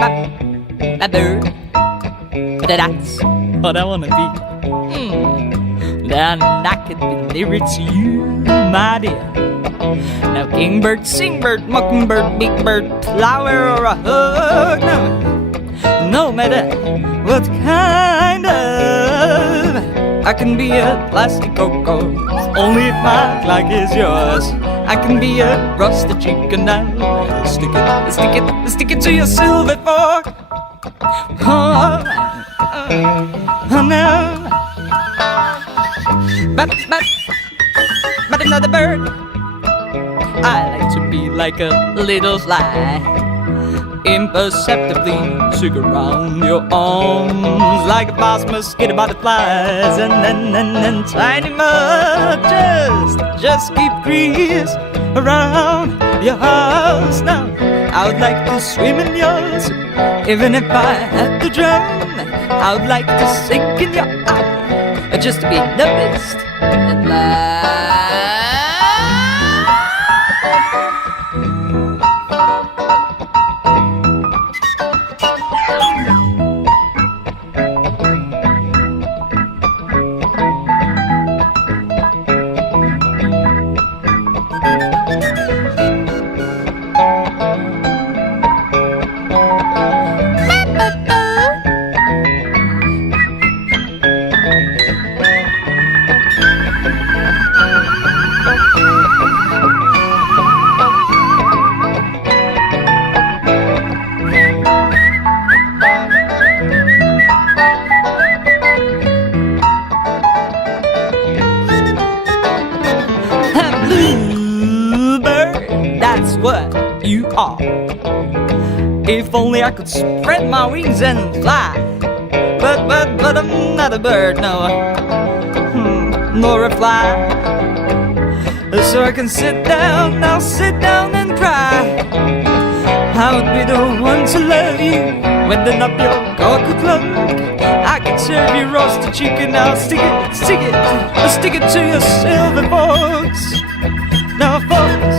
a bird. That's what I wanna be. Then I could be nearer to you, my dear. Now kingbird, singbird, mockingbird, big bird, flower or a hug. No matter what kind of, I can be a plastic cocoa, only if my clock is yours. I can be a rusted chicken now. Stick it to your silver fork. Oh, no. But another bird. I like to be like a little fly, imperceptibly zig around your arms like a boss mosquito butterflies, and then tiny mud just keep grease around your house. Now I would like to swim in yours, even if I had to drown. I would like to sink in your eye, just to be noticed and laugh. If only I could spread my wings and fly, but I'm not a bird, no, nor a fly. So I can sit down, now sit down and cry. I would be the one to love you, winding up your cocoa cloak. I could serve you roasted chicken, now stick it to your silver forks. Now folks,